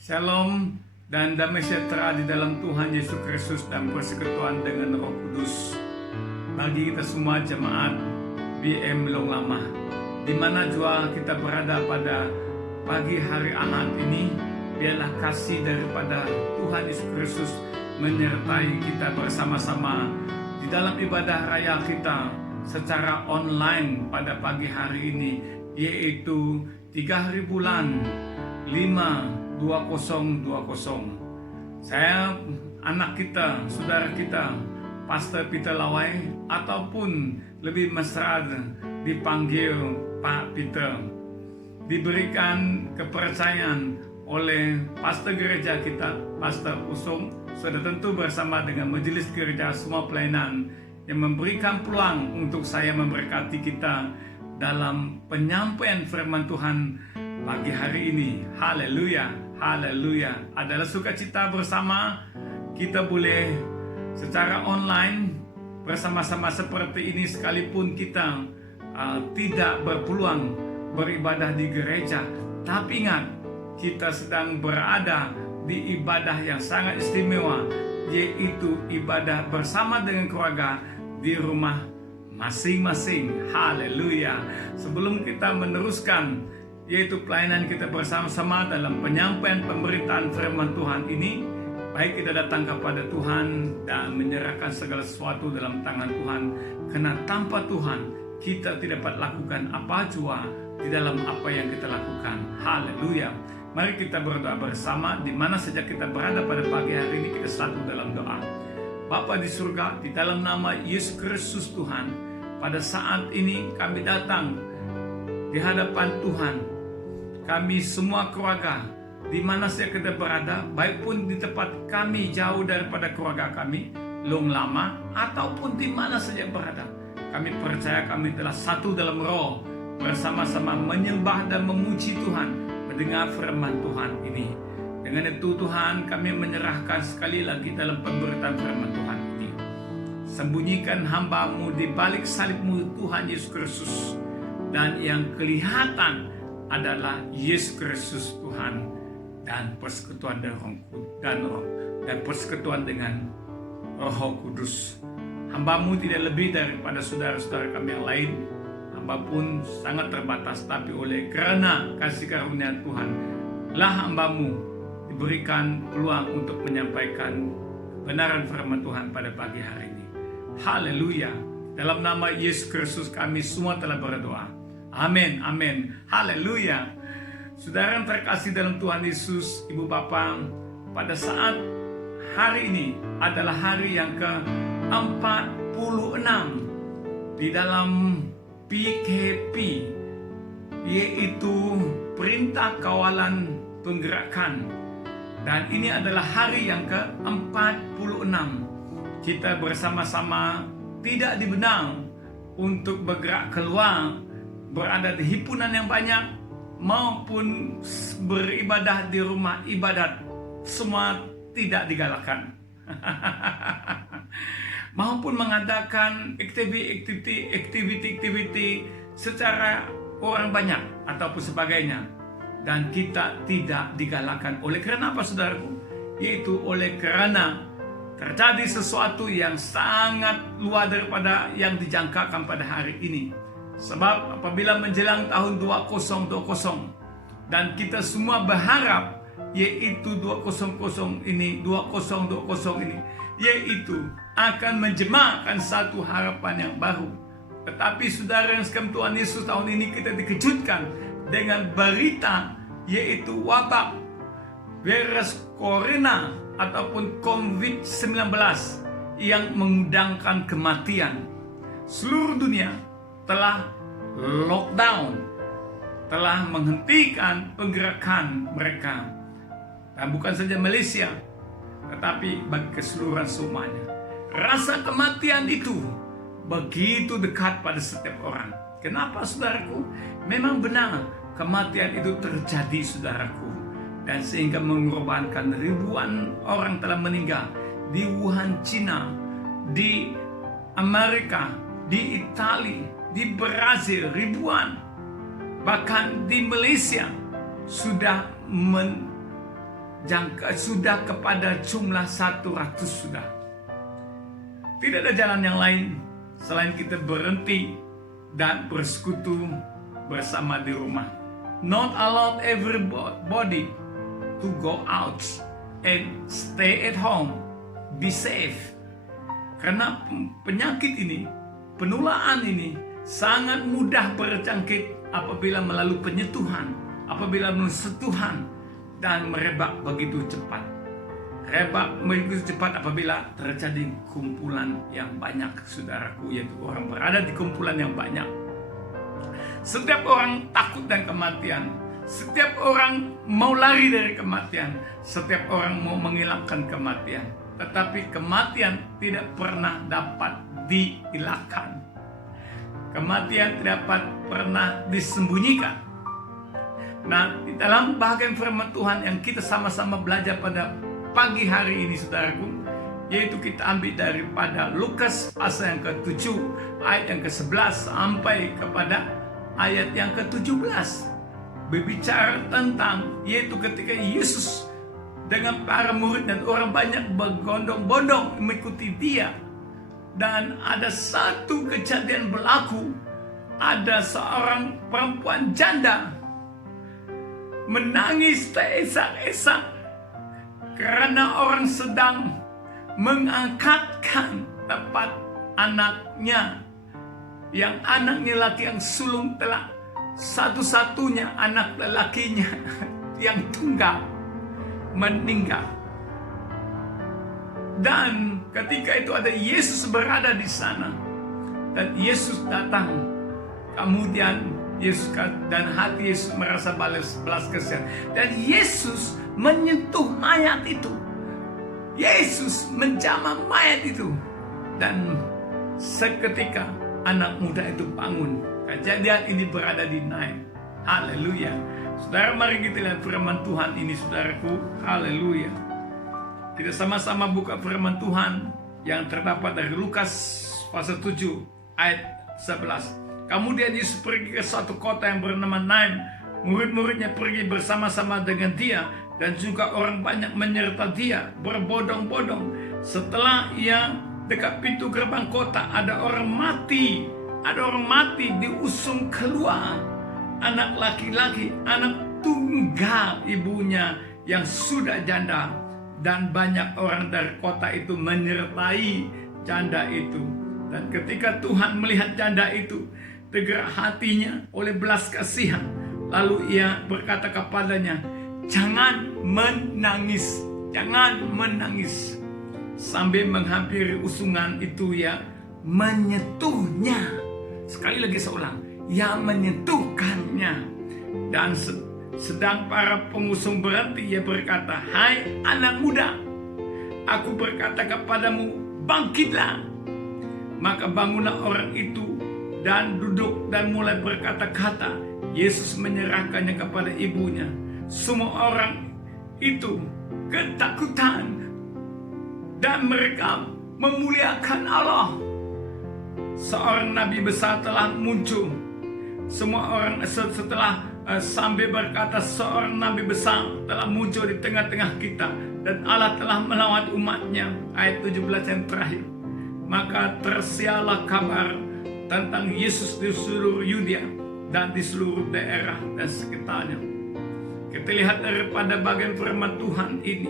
Shalom dan damai sejahtera di dalam Tuhan Yesus Kristus dan persekutuan dengan Roh Kudus bagi kita semua jemaat BM Long Lama, di mana juga kita berada pada pagi hari Ahad ini. Biarlah kasih daripada Tuhan Yesus Kristus menyertai kita bersama-sama di dalam ibadah raya kita secara online pada pagi hari ini, yaitu 3 hari bulan 5-2020. Saya, anak kita, saudara kita, Pastor Peter Lawai, ataupun lebih mesra dipanggil Pak Peter, diberikan kepercayaan oleh pastor gereja kita, Pastor Usung, sudah tentu bersama dengan majelis gereja semua pelayanan yang memberikan peluang untuk saya memberkati kita dalam penyampaian firman Tuhan pagi hari ini. Haleluya, haleluya. Adalah sukacita bersama kita boleh secara online bersama-sama seperti ini, sekalipun kita tidak berpeluang beribadah di gereja. Tapi ingat, kita sedang berada di ibadah yang sangat istimewa, yaitu ibadah bersama dengan keluarga di rumah masing-masing. Haleluya. Sebelum kita meneruskan, yaitu pelayanan kita bersama-sama dalam penyampaian pemberitaan firman Tuhan ini, baik kita datang kepada Tuhan dan menyerahkan segala sesuatu dalam tangan Tuhan, karena tanpa Tuhan kita tidak dapat lakukan apa jua di dalam apa yang kita lakukan. Haleluya. Mari kita berdoa bersama di mana saja kita berada pada pagi hari ini. Kita satu dalam doa. Bapa di surga, di dalam nama Yesus Kristus Tuhan, pada saat ini kami datang di hadapan Tuhan. Kami semua keluarga, di mana saja kita berada, baik pun di tempat kami jauh daripada keluarga kami, Long Lama, ataupun di mana saja berada, kami percaya kami telah satu dalam roh, bersama-sama menyembah dan memuji Tuhan, mendengar firman Tuhan ini. Dengan itu Tuhan, kami menyerahkan sekali lagi dalam pemberitaan firman Tuhan ini. Sembunyikan hamba-Mu di balik salib-Mu Tuhan Yesus Kristus, dan yang kelihatan adalah Yesus Kristus Tuhan, dan persekutuan dan persekutuan dengan Roh Kudus. Hamba-Mu tidak lebih daripada saudara-saudara kami yang lain. Hamba pun sangat terbatas, tapi oleh karena kasih karunia Tuhan lah hamba-Mu diberikan peluang untuk menyampaikan kebenaran firman Tuhan pada pagi hari ini. Haleluya. Dalam nama Yesus Kristus kami semua telah berdoa. Amin, amin. Haleluya. Saudara yang terkasih dalam Tuhan Yesus, Ibu Bapa, pada saat hari ini adalah hari yang ke-46 di dalam PKP, yaitu Perintah Kawalan Penggerakan. Dan ini adalah hari yang ke-46. Kita bersama-sama tidak dibenang untuk bergerak keluar, berada di himpunan yang banyak, maupun beribadah di rumah ibadat. Semua tidak digalakkan. Maupun mengadakan aktiviti secara orang banyak ataupun sebagainya. Dan kita tidak digalakkan. Oleh karena apa, saudaraku? Yaitu oleh karena terjadi sesuatu yang sangat luar daripada yang dijangkakan pada hari ini. Sebab apabila menjelang tahun 2020 dan kita semua berharap, yaitu 2020 ini, yaitu akan menjemakan satu harapan yang baru. Tetapi saudara yang sekalian, Tuhan Yesus, tahun ini kita dikejutkan dengan berita, yaitu wabak virus corona ataupun COVID-19 yang mengundangkan kematian. Seluruh dunia telah lockdown, telah menghentikan pergerakan mereka. Dan bukan saja Malaysia, tetapi bagi keseluruhan semuanya. Rasa kematian itu begitu dekat pada setiap orang. Kenapa, saudaraku? Memang benar kematian itu terjadi, saudaraku, dan sehingga mengorbankan ribuan orang telah meninggal di Wuhan, Cina, di Amerika, di Italia, di Brazil, ribuan. Bahkan di Malaysia sudah sudah kepada jumlah 100 sudah. Tidak ada jalan yang lain selain kita berhenti dan bersekutu bersama di rumah. Not allowed everybody to go out and stay at home. Be safe. Karena penyakit ini, penularan ini sangat mudah berjangkit apabila melalui penyentuhan, apabila melalui sentuhan, dan merebak begitu cepat. Rebak begitu cepat apabila terjadi kumpulan yang banyak, saudaraku, yaitu orang berada di kumpulan yang banyak. Setiap orang takut dan kematian. Setiap orang mau lari dari kematian. Setiap orang mau menghilangkan kematian. Tetapi kematian tidak pernah dapat dihilangkan. Kematian tidak dapat pernah disembunyikan. Nah, di dalam bahagian firman Tuhan yang kita sama-sama belajar pada pagi hari ini, saudaraku, yaitu kita ambil daripada Lukas pasal yang ke-7 ayat yang ke-11 sampai kepada ayat yang ke-17, berbicara tentang yaitu ketika Yesus dengan para murid dan orang banyak berbondong-bondong mengikuti dia, dan ada satu kejadian berlaku. Ada seorang perempuan janda menangis teresak-esak karena orang sedang mengangkatkan tempat anaknya, yang anaknya laki yang sulung telah satu-satunya anak lelakinya yang tunggal meninggal. Dan ketika itu ada Yesus berada di sana, dan Yesus datang. Kemudian Yesus dan hati Yesus merasa belas kasihan, dan Yesus menyentuh mayat itu. Yesus menjamah mayat itu, dan seketika anak muda itu bangun. Kejadian ini berada di Nain. Haleluya. Saudara, mari kita lihat firman Tuhan ini, saudaraku. Haleluya. Kita sama-sama buka firman Tuhan yang terdapat dari Lukas pasal 7 ayat 11. Kemudian Yesus pergi ke suatu kota yang bernama Nain. Murid-muridnya pergi bersama-sama dengan dia, dan juga orang banyak menyertai dia berbondong-bondong. Setelah ia dekat pintu gerbang kota, ada orang mati diusung keluar. Anak laki-laki, anak tunggal ibunya yang sudah janda, dan banyak orang dari kota itu menyertai janda itu. Dan ketika Tuhan melihat janda itu, tergerak hatinya oleh belas kasihan. Lalu ia berkata kepadanya, "Jangan menangis, jangan menangis." Sambil menghampiri usungan itu, ia menyentuhnya. Sekali lagi saya ulang, ia menyentuhkannya. Dan sedang para pengusung berhenti, ia berkata, "Hai anak muda, aku berkata kepadamu, bangkitlah." Maka bangunlah orang itu dan duduk dan mulai berkata-kata. Yesus menyerahkannya kepada ibunya. Semua orang itu ketakutan, dan mereka memuliakan Allah. Seorang nabi besar telah muncul. Semua orang setelah sambil berkata, seorang nabi besar telah muncul di tengah-tengah kita, dan Allah telah melawat umatnya. Ayat 17 yang terakhir. Maka tersiarlah kabar tentang Yesus di seluruh Yudea dan di seluruh daerah dan sekitarnya. Kita lihat daripada bagian firman Tuhan ini,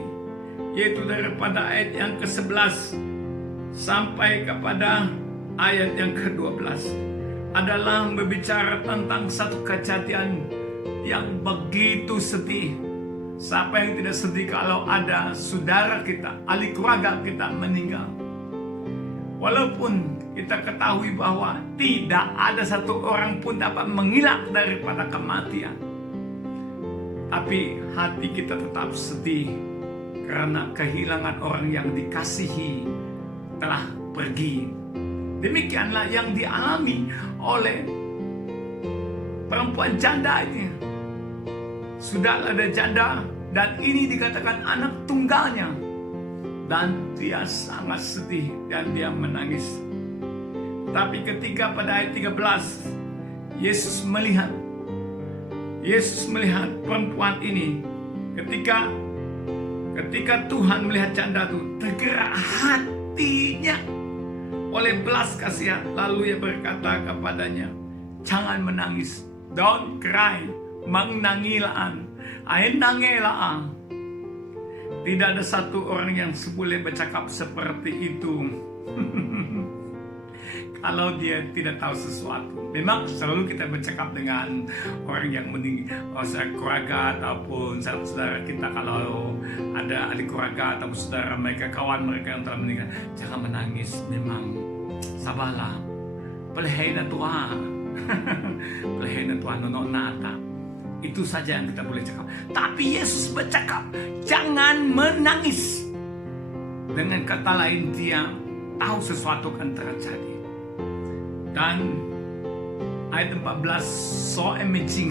yaitu daripada ayat yang ke-11 sampai kepada ayat yang ke-12, adalah berbicara tentang satu kejadian yang begitu sedih. Siapa yang tidak sedih kalau ada saudara kita, ahli keluarga kita meninggal? Walaupun kita ketahui bahwa tidak ada satu orang pun dapat mengelak daripada kematian, tapi hati kita tetap sedih karena kehilangan orang yang dikasihi telah pergi. Demikianlah yang dialami oleh perempuan janda ini. Sudah ada janda, dan ini dikatakan anak tunggalnya. Dan dia sangat sedih dan dia menangis. Tapi ketika pada ayat 13, Yesus melihat perempuan ini. Ketika Ketika Tuhan melihat janda itu, tergerak hatinya oleh belas kasihan. Lalu ia berkata kepadanya, jangan menangis, don't cry, menangilaan, ain nangilaan. Tidak ada satu orang yang boleh bercakap seperti itu kalau dia tidak tahu sesuatu. Memang selalu kita bercakap dengan orang yang meninggal, keluarga ataupun saudara kita. Kalau ada adik keluarga atau saudara mereka, kawan mereka yang telah meninggal, jangan menangis. Memang sabarlah, pelihai na Tuhan, pelihai na Tuhan nono nata. Itu saja yang kita boleh cakap. Tapi Yesus bercakap, jangan menangis. Dengan kata lain, dia tahu sesuatu akan terjadi. Dan ayat 14, so amazing,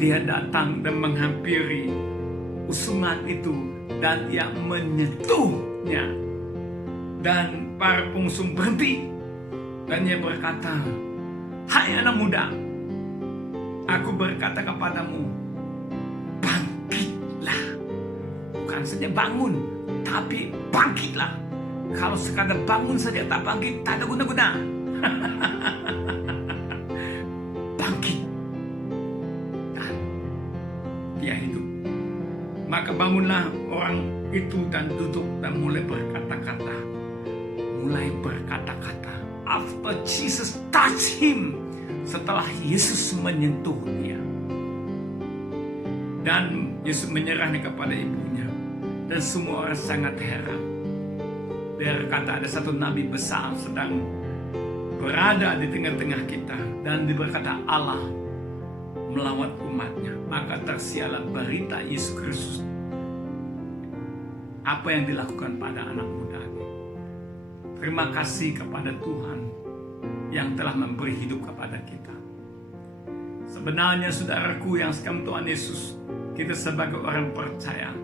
dia datang dan menghampiri usungan itu dan dia menyentuhnya. Dan para pengusung berhenti dan dia berkata, hai anak muda, aku berkata kepadamu, bangkitlah. Bukan saja bangun, tapi bangkitlah. Kalau sekadar bangun saja tak bangkit, tak ada guna-guna. Bangkit. Dan dia hidup. Maka bangunlah orang itu dan duduk dan mulai berkata-kata. Mulai berkata-kata. After Jesus touch him. Setelah Yesus menyentuh dia. Dan Yesus menyerahnya kepada ibunya. Dan semua orang sangat heran. Dia berkata ada satu nabi besar sedang berada di tengah-tengah kita. Dan dia berkata Allah melawat umatnya. Maka tersiarlah berita Yesus Kristus. Apa yang dilakukan pada anak muda ini. Terima kasih kepada Tuhan yang telah memberi hidup kepada kita. Sebenarnya saudaraku yang sekalian Tuhan Yesus, kita sebagai orang percaya,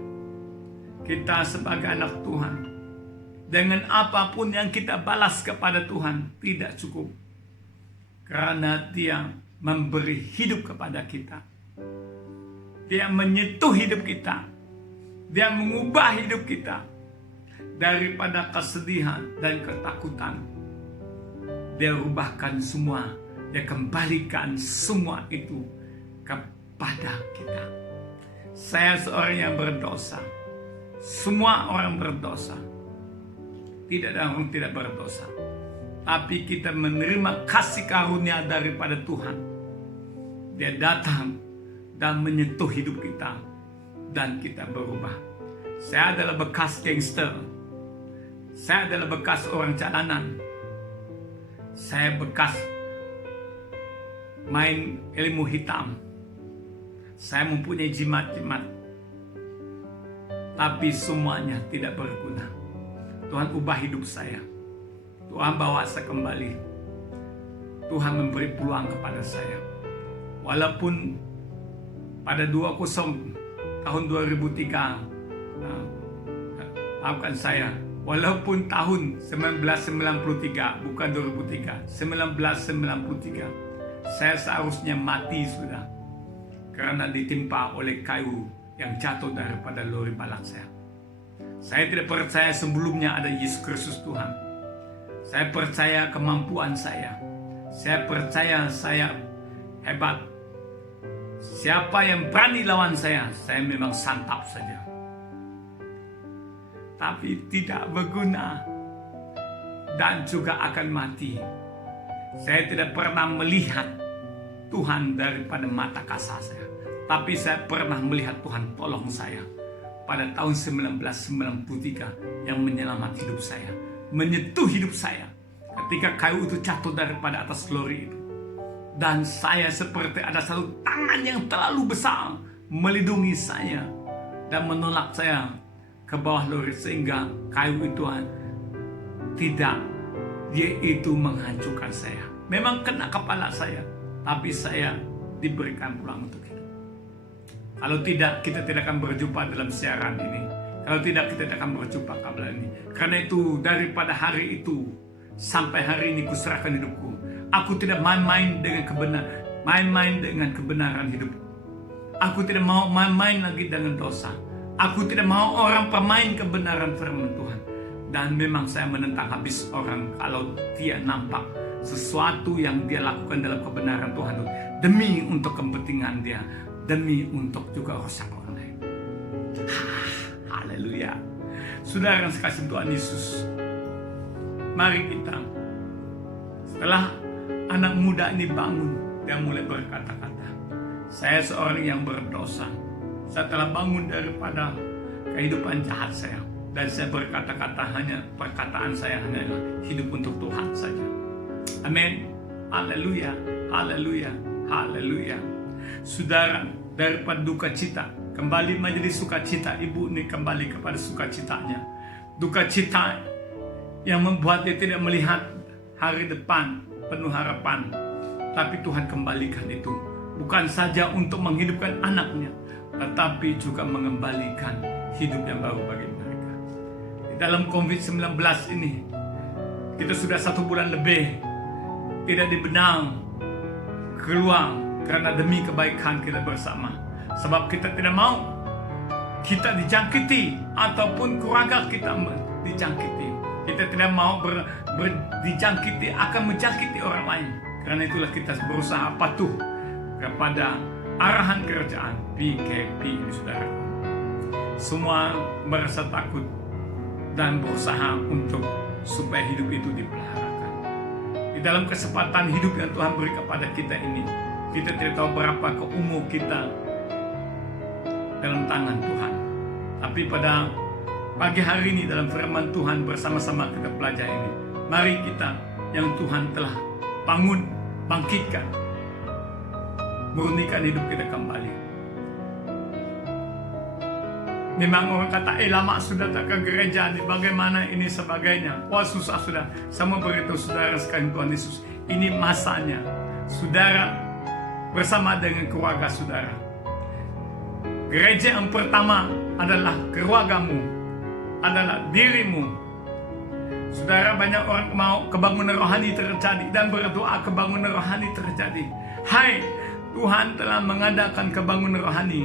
kita sebagai anak Tuhan, dengan apapun yang kita balas kepada Tuhan tidak cukup. Karena dia memberi hidup kepada kita. Dia menyentuh hidup kita. Dia mengubah hidup kita. Daripada kesedihan dan ketakutan. Dia ubahkan semua. Dia kembalikan semua itu kepada kita. Saya seorang yang berdosa. Semua orang berdosa. Tidak ada orang tidak berdosa. Tapi kita menerima kasih karunia daripada Tuhan. Dia datang dan menyentuh hidup kita. Dan kita berubah. Saya adalah bekas gangster. Saya adalah bekas orang jalanan. Saya bekas main ilmu hitam. Saya mempunyai jimat-jimat. Tapi semuanya tidak berguna. Tuhan ubah hidup saya. Tuhan bawa saya kembali. Tuhan memberi peluang kepada saya. Walaupun pada 20 tahun 2003, maafkan saya, walaupun tahun 1993, bukan 2003, 1993, saya seharusnya mati sudah. Karena ditimpa oleh kayu yang jatuh daripada lori balak saya. Saya tidak percaya sebelumnya ada Yesus Kristus Tuhan. Saya percaya kemampuan saya. Saya percaya saya hebat. Siapa yang berani lawan saya memang santap saja. Tapi tidak berguna. Dan juga akan mati. Saya tidak pernah melihat Tuhan daripada mata kasar saya. Tapi saya pernah melihat Tuhan tolong saya. Pada tahun 1993 yang menyelamat hidup saya. Menyentuh hidup saya. Ketika kayu itu jatuh daripada atas lori itu. Dan saya seperti ada satu tangan yang terlalu besar melindungi saya. Dan menolak saya ke bawah lori. Sehingga kayu itu tidak. Dia itu menghancurkan saya. Memang kena kepala saya. Tapi saya diberikan peluang untuk hidup. Kalau tidak, kita tidak akan berjumpa dalam siaran ini. Kalau tidak, kita tidak akan berjumpa kabar ini. Karena itu, daripada hari itu sampai hari ini kuserahkan hidupku. Aku tidak main-main dengan kebenaran hidup. Aku tidak mau main-main lagi dengan dosa. Aku tidak mau orang pemain kebenaran firman Tuhan. Dan memang saya menentang habis orang kalau dia nampak sesuatu yang dia lakukan dalam kebenaran Tuhan itu demi untuk kepentingan dia, demi untuk juga rusak orang lain. Haleluya. Saudara yang sekasih Tuhan Yesus, mari kita, setelah anak muda ini bangun, dia mulai berkata-kata, saya seorang yang berdosa. Saya telah bangun daripada kehidupan jahat saya. Dan saya berkata-kata hanya, perkataan saya hanya hidup untuk Tuhan saja. Amin. Haleluya. Haleluya. Haleluya. Saudara, daripada duka cita, kembali menjadi sukacita. Ibu ini kembali kepada sukacitanya. Duka cita yang membuat dia tidak melihat hari depan penuh harapan. Tapi Tuhan kembalikan itu. Bukan saja untuk menghidupkan anaknya, tetapi juga mengembalikan hidup yang baru bagi mereka. Di dalam COVID-19 ini, kita sudah 1 bulan lebih tidak dibenang keluar karena demi kebaikan kita bersama. Sebab kita tidak mau kita dijangkiti ataupun keluarga kita dijangkiti. Kita tidak mau dijangkiti akan menjangkiti orang lain. Karena itulah kita berusaha patuh kepada arahan kerajaan PKP ini, saudara. Semua merasa takut dan berusaha untuk supaya hidup itu dipeliharakan. Di dalam kesempatan hidup yang Tuhan beri kepada kita ini, kita tidak tahu berapa ke umur kita dalam tangan Tuhan. Tapi pada pagi hari ini dalam firman Tuhan bersama-sama kita pelajari ini, mari kita yang Tuhan telah bangun, bangkitkan, murnikan hidup kita kembali. Memang orang kata, lama sudah tak ke gereja, bagaimana ini sebagainya. Wah, susah sudah. Sama beritahu saudara sekalian Tuhan Yesus, ini masanya. Saudara bersama dengan keluarga saudara. Gereja yang pertama adalah keluargamu, adalah dirimu. Saudara, banyak orang mau kebangunan rohani terjadi dan berdoa kebangunan rohani terjadi. Hai, Tuhan telah mengadakan kebangunan rohani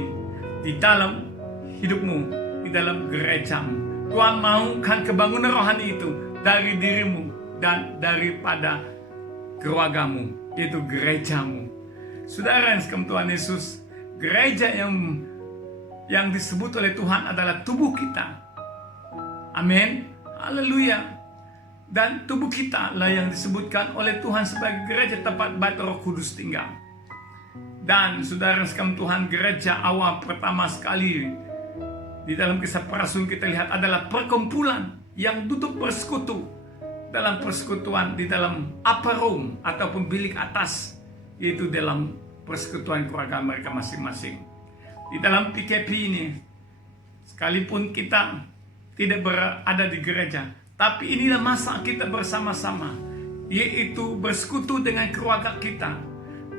di dalam hidupmu, di dalam gerejamu. Tuhan maukan kebangunan rohani itu dari dirimu dan daripada keluargamu, yaitu gerejamu. Saudara yang sekalian Tuhan Yesus, gereja yang disebut oleh Tuhan adalah tubuh kita. Amin. Haleluya. Dan tubuh kita lah yang disebutkan oleh Tuhan sebagai gereja tempat bait Roh Kudus tinggal. Dan saudara sekalian Tuhan, gereja awal pertama sekali di dalam Kisah Para Rasul kita lihat adalah perkumpulan yang duduk bersekutu dalam persekutuan di dalam upper room ataupun bilik atas, yaitu dalam persekutuan keluarga mereka masing-masing. Di dalam PKP ini, sekalipun kita tidak berada di gereja, tapi inilah masa kita bersama-sama, yaitu bersekutu dengan keluarga kita.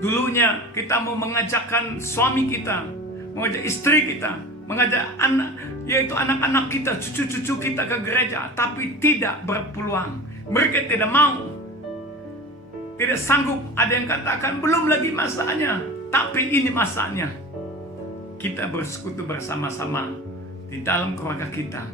Dulunya kita mau mengajakkan suami kita, mengajak istri kita, mengajak anak, yaitu anak-anak kita, cucu-cucu kita ke gereja, tapi tidak berpeluang. Mereka tidak mau, tidak sanggup. Ada yang katakan belum lagi masanya, tapi ini masanya. Kita bersekutu bersama-sama di dalam keluarga kita.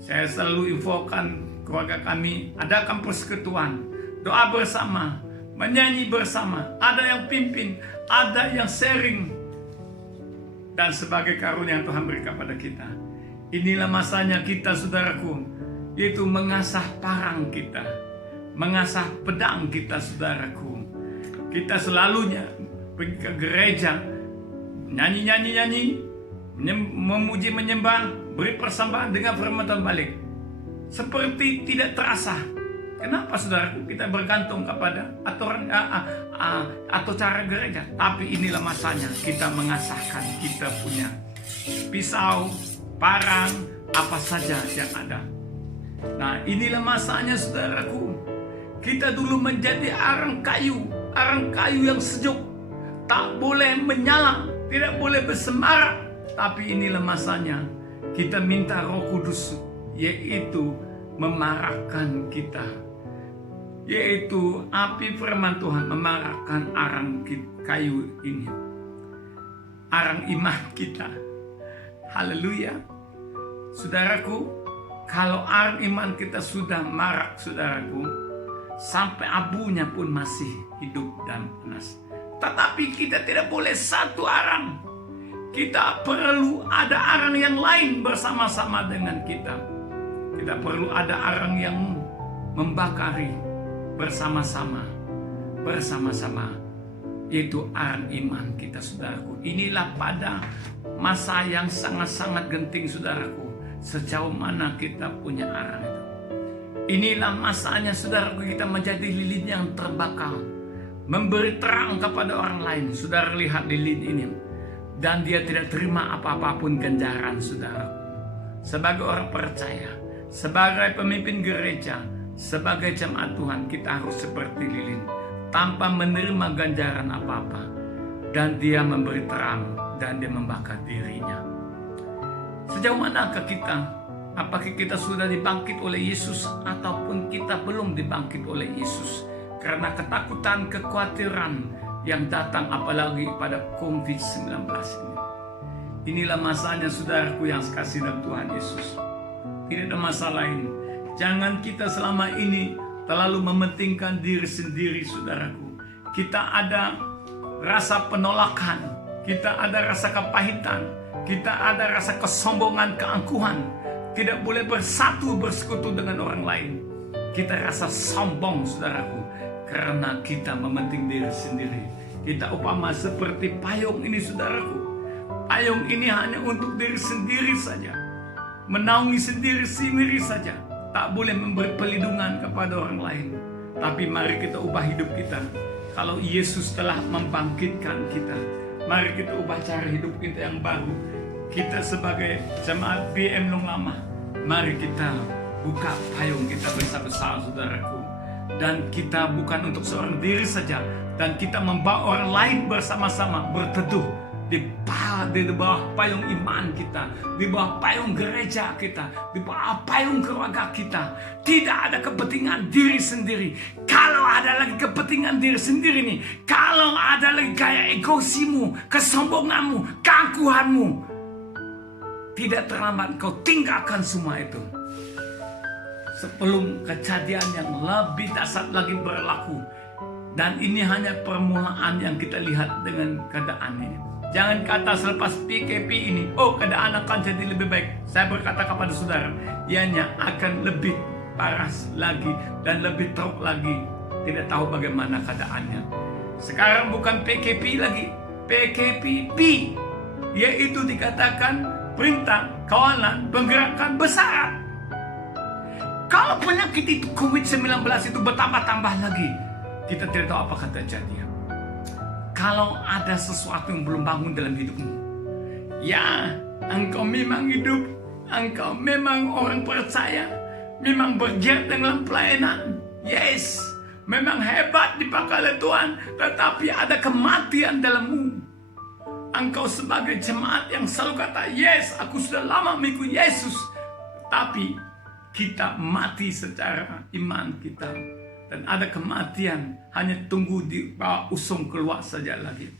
Saya selalu infokan keluarga kami, adakan persekutuan, doa bersama, menyanyi bersama, ada yang pimpin, ada yang sharing, dan sebagai karunia yang Tuhan beri kepada kita. Inilah masanya kita, saudaraku, yaitu mengasah parang kita, mengasah pedang kita, saudaraku. Kita selalunya pergi ke gereja, nyanyi, memuji, menyembah, beri persembahan dengan firman Tuhan balik. Seperti tidak terasa. Kenapa, saudaraku? Kita bergantung kepada aturan atau cara gereja. Tapi inilah masanya kita mengasahkan, kita punya pisau, parang, apa saja yang ada. Nah, inilah masanya, saudaraku. Kita dulu menjadi arang kayu yang sejuk, tak boleh menyala, tidak boleh bersemarak. Tapi inilah masanya kita minta Roh Kudus, yaitu memarahkan kita, yaitu api firman Tuhan memarahkan arang kayu ini, arang iman kita. Haleluya. Saudaraku, kalau arang iman kita sudah marak, saudaraku, sampai abunya pun masih hidup dan panas. Tetapi kita tidak boleh satu arang. Kita perlu ada arang yang lain bersama-sama dengan kita. Kita perlu ada arang yang membakari bersama-sama, yaitu arang iman kita, saudaraku. Inilah pada masa yang sangat-sangat genting, saudaraku, sejauh mana kita punya arang itu. Inilah masanya, saudaraku, kita menjadi lilin yang terbakar, memberi terang kepada orang lain. Saudara lihat lilin ini, dan dia tidak terima apa-apapun ganjaran, saudaraku. Sebagai orang percaya, sebagai pemimpin gereja, sebagai jemaat Tuhan, kita harus seperti lilin, tanpa menerima ganjaran apa-apa. Dan dia memberi terang, dan dia membakar dirinya. Sejauh manakah kita? Apakah kita sudah dibangkit oleh Yesus ataupun kita belum dibangkit oleh Yesus? Karena ketakutan, kekhawatiran yang datang apalagi pada COVID-19 ini. Inilah masanya, saudaraku yang kasih dalam Tuhan Yesus. Tidak ada masa lain. Jangan kita selama ini terlalu mementingkan diri sendiri, saudaraku. Kita ada rasa penolakan, kita ada rasa kepahitan, kita ada rasa kesombongan, keangkuhan. Tidak boleh bersekutu dengan orang lain. Kita rasa sombong, saudaraku, karena kita mementing diri sendiri. Kita upama seperti payung ini, saudaraku. Payung ini hanya untuk diri sendiri saja, menaungi sendiri saja. Tak boleh memberi pelindungan kepada orang lain. Tapi mari kita ubah hidup kita. Kalau Yesus telah membangkitkan kita, mari kita ubah cara hidup kita yang baru. Kita sebagai jemaat BM Long Lama, mari kita buka payung kita bersama-sama, saudaraku. Dan kita bukan untuk seorang diri saja, dan kita membawa orang lain bersama-sama berteduh di bawah payung iman kita, di bawah payung gereja kita, di bawah payung keluarga kita. Tidak ada kepentingan diri sendiri. Kalau ada lagi kepentingan diri sendiri nih, kalau ada lagi gaya egosimu, kesombonganmu, keangkuhanmu, tidak terlambat kau tinggalkan semua itu sebelum kejadian yang lebih dahsyat lagi berlaku. Dan ini hanya permulaan yang kita lihat dengan keadaan ini. Jangan kata selepas PKP ini, oh keadaan akan jadi lebih baik. Saya berkata kepada saudara, ianya akan lebih parah lagi dan lebih teruk lagi. Tidak tahu bagaimana keadaannya. Sekarang bukan PKP lagi, PKPP, yaitu dikatakan perintah kawalan penggerakan besar. Kalau penyakit itu COVID-19 itu bertambah-tambah lagi, kita tidak tahu apa akan terjadi. Kalau ada sesuatu yang belum bangun dalam hidupmu, ya engkau memang hidup, engkau memang orang percaya, memang bergiat dengan pelayanan, yes, memang hebat dipakai oleh Tuhan, tetapi ada kematian dalammu. Engkau sebagai jemaat yang selalu kata, yes, aku sudah lama mengikuti Yesus. Tapi kita mati secara iman kita. Dan ada kematian, hanya tunggu di bawah usung keluar saja lagi.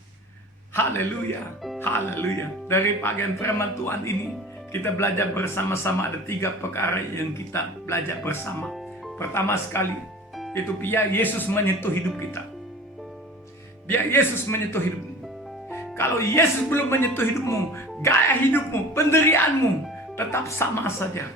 Haleluya, haleluya. Dari bagian firman Tuhan ini, kita belajar bersama-sama. Ada 3 perkara yang kita belajar bersama. Pertama sekali, itu biar Yesus menyentuh hidup kita. Biar Yesus menyentuh hidupmu. Kalau Yesus belum menyentuh hidupmu, gaya hidupmu, pendirianmu tetap sama saja.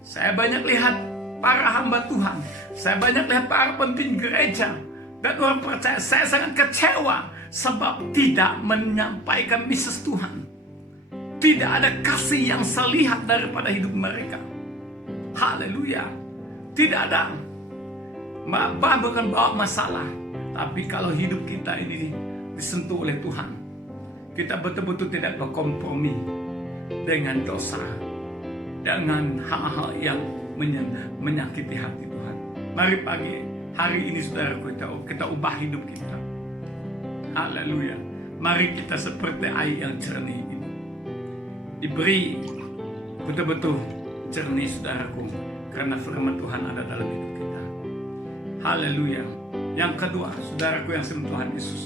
Saya banyak lihat para hamba Tuhan, saya banyak lihat para pemimpin gereja dan orang percaya. Saya sangat kecewa sebab tidak menyampaikan message Tuhan. Tidak ada kasih yang saya lihat daripada hidup mereka. Haleluya. Tidak ada. Bukan bawa masalah, tapi kalau hidup kita ini disentuh oleh Tuhan, kita betul-betul tidak berkompromi dengan dosa, dengan hal-hal yang menyakiti hati Tuhan. Mari pagi hari ini, saudaraku, kita ubah hidup kita. Haleluya. Mari kita seperti air yang jernih ini, diberi betul-betul jernih, saudaraku, karena firman Tuhan ada dalam hidup kita. Haleluya. Yang kedua, saudaraku yang sama Tuhan Yesus,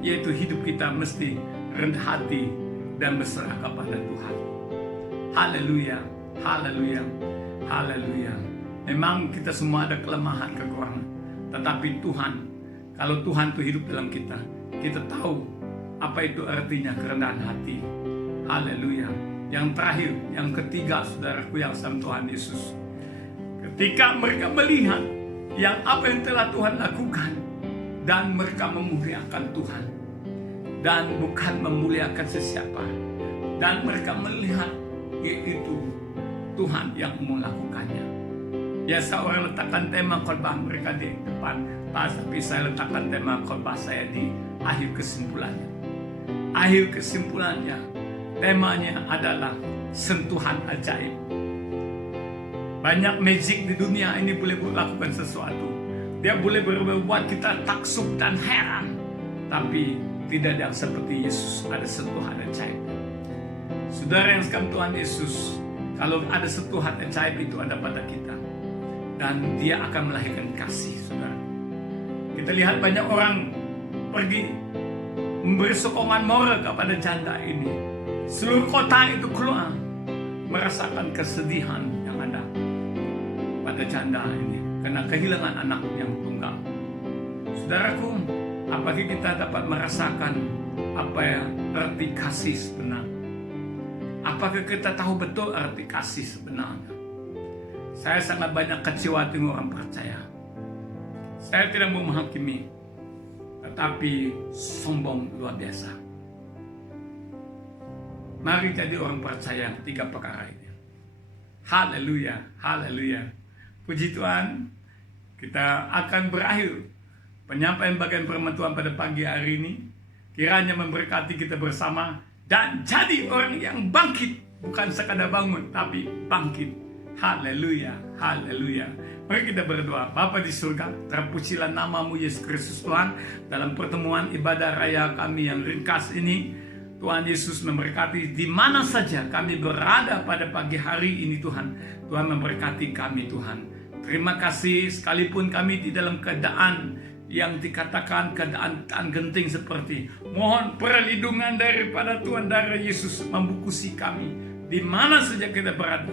yaitu hidup kita mesti rendah hati dan berserah kepada Tuhan. Haleluya. Haleluya. Haleluya. Memang kita semua ada kelemahan, kekurangan. Tetapi Tuhan, kalau Tuhan itu hidup dalam kita, kita tahu apa itu artinya kerendahan hati. Haleluya. Yang terakhir, yang ketiga, saudaraku yang sama Tuhan Yesus. Ketika mereka melihat yang apa yang telah Tuhan lakukan, dan mereka memuliakan Tuhan, dan bukan memuliakan sesiapa, dan mereka melihat yaitu Tuhan yang melakukannya. Biasa orang letakkan tema khotbah mereka di depan, tapi saya letakkan tema khotbah saya di akhir kesimpulannya. Akhir kesimpulannya, temanya adalah sentuhan ajaib. Banyak magic di dunia ini boleh melakukan sesuatu. Dia boleh berbuat kita taksub dan heran. Tapi tidak ada yang seperti Yesus, ada sentuhan ajaib. Saudara yang sekalian, Tuhan Yesus, kalau ada sentuhan ajaib itu ada pada kita. Dan dia akan melahirkan kasih, saudara. Kita lihat banyak orang pergi memberi sokongan moral kepada janda ini. Seluruh kota itu keluar merasakan kesedihan yang ada pada janda ini karena kehilangan anak yang tunggal. Saudaraku, apakah kita dapat merasakan apa ya arti kasih sebenar? Apakah kita tahu betul arti kasih sebenarnya? Saya sangat banyak kecewa dengan orang percaya. Saya tidak mau menghakimi, tetapi sombong luar biasa. Mari jadi orang percaya tiga perkara ini. Haleluya, haleluya. Puji Tuhan, kita akan berakhir penyampaian bagian firman Tuhan pada pagi hari ini. Kiranya memberkati kita bersama dan jadi orang yang bangkit, bukan sekadar bangun, tapi bangkit. Haleluya, haleluya. Mari kita berdoa. Bapa di surga, terpujilah namamu Yesus Kristus Tuhan. Dalam pertemuan ibadah raya kami yang ringkas ini, Tuhan Yesus memberkati di mana saja kami berada pada pagi hari ini Tuhan. Tuhan memberkati kami Tuhan. Terima kasih sekalipun kami di dalam keadaan yang dikatakan keadaan genting seperti. Mohon perlindungan daripada Tuhan darah Yesus membukusi kami. Di mana saja kita berada.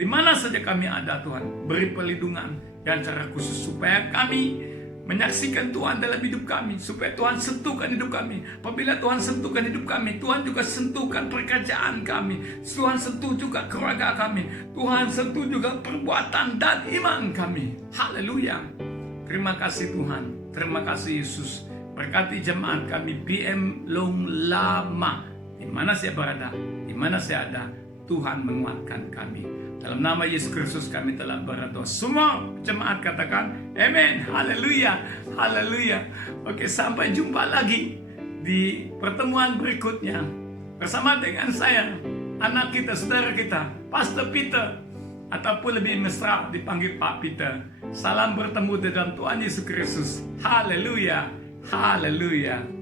Di mana saja kami ada Tuhan, beri perlindungan dan cara khusus supaya kami menyaksikan Tuhan dalam hidup kami, supaya Tuhan sentuhkan hidup kami. Apabila Tuhan sentuhkan hidup kami, Tuhan juga sentuhkan pekerjaan kami, Tuhan sentuh juga keluarga kami, Tuhan sentuh juga perbuatan dan iman kami. Haleluya. Terima kasih Tuhan, terima kasih Yesus. Berkati jemaat kami PM Long Lama, di mana saya berada, di mana saya ada, Tuhan menguatkan kami. Dalam nama Yesus Kristus kami telah berdoa. Semua jemaat katakan amin. Haleluya. Haleluya. Oke, sampai jumpa lagi di pertemuan berikutnya bersama dengan saya, anak kita, saudara kita, Pastor Peter, ataupun lebih mesra dipanggil Pak Peter. Salam bertemu di dalam Tuhan Yesus Kristus. Haleluya. Haleluya.